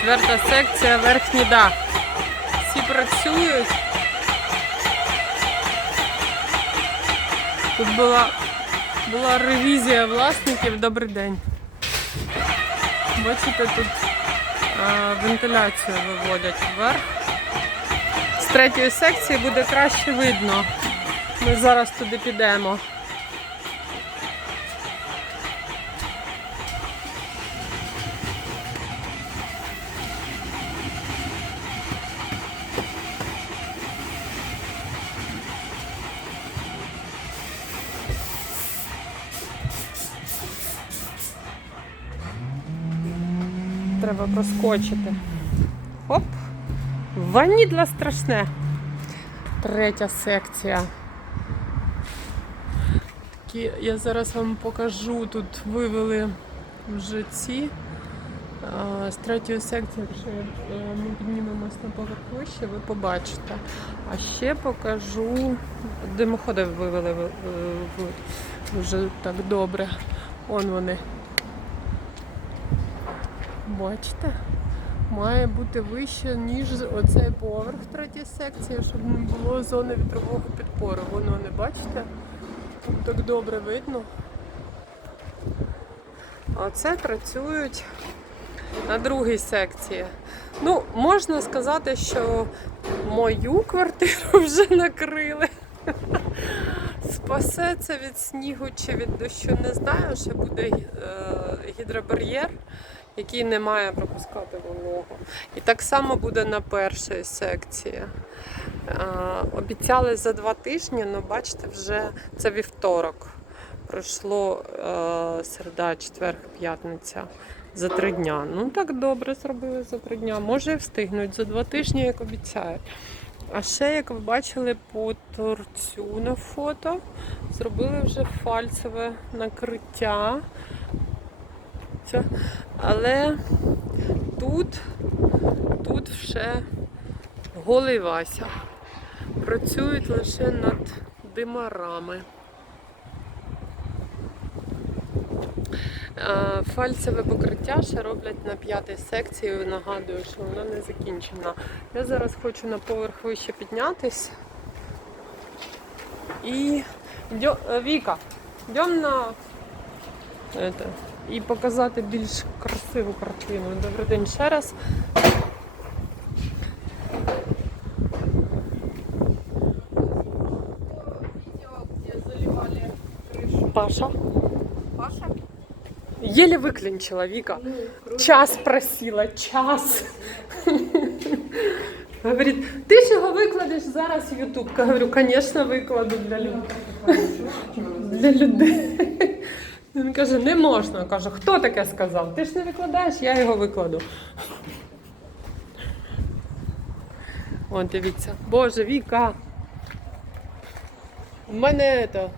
Четверта секція, верхній дах. Всі працюють. Тут була, була ревізія власників. Добрий день. Бачите, тут а, вентиляцію виводять вверх. З третьої секції буде краще видно. Ми зараз туди підемо. Треба проскочити. Хоп! Ванідла страшне. Третя секція. Такі, я зараз вам покажу. Тут вивели вже ці. З третьої секції, якщо е, ми піднімемось на поверх вище, ви побачите. А ще покажу. Димоходи вивели ви- е, вже так добре. Он вони. Бачите? Має бути вище, ніж оцей поверх третьої секції, щоб не було зони вітрового підпору. Воно не бачите? Тут так добре видно. Оце працюють на другій секції. Ну, можна сказати, що мою квартиру вже накрили. Спасе це від снігу чи від дощу, не знаю, ще буде е, гідробар'єр, який не має пропускати вологу. І так само буде на першій секції. Обіцяли за два тижні, але бачите, вже це вівторок. Пройшло е, середа, четвер, п'ятниця за три дня. Ну так добре зробили за три дня. Може і встигнуть за два тижні, як обіцяють. А ще, як ви бачили по торцю на фото, зробили вже фальцеве накриття. Це- Але тут, тут ще голий Вася. Працюють лише над димарами. Е, Фальцеве покриття ще роблять на п'ятій секції. Нагадую, що вона не закінчена. Я зараз хочу на поверх вище піднятись. І е, Віка, йдемо на это, і показати більш красиву картину. Добрий день ще раз. Паша. Паша? Еле выклинчила, Вика. Час просила, час. Говорить, ти ж його викладеш зараз в Ютуб. Говорю, звісно, викладу для людей. Для людей. Він каже, не можна. Каже, хто таке сказав? Ти ж не викладаєш, я його викладу. От дивіться. Боже, Віка. У мене це,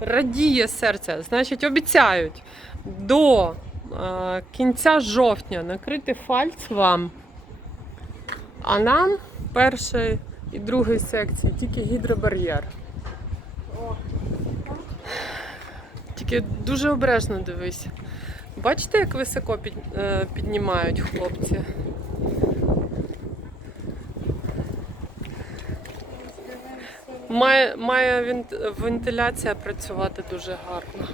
радіє серце. Значить, обіцяють до е, кінця жовтня накрити фальц вам. А нам першої і другої секції тільки гідробар'єр. Тільки дуже обережно дивись. Бачите, як високо під, е, піднімають хлопці? Має, має вент- вентиляція працювати дуже гарно.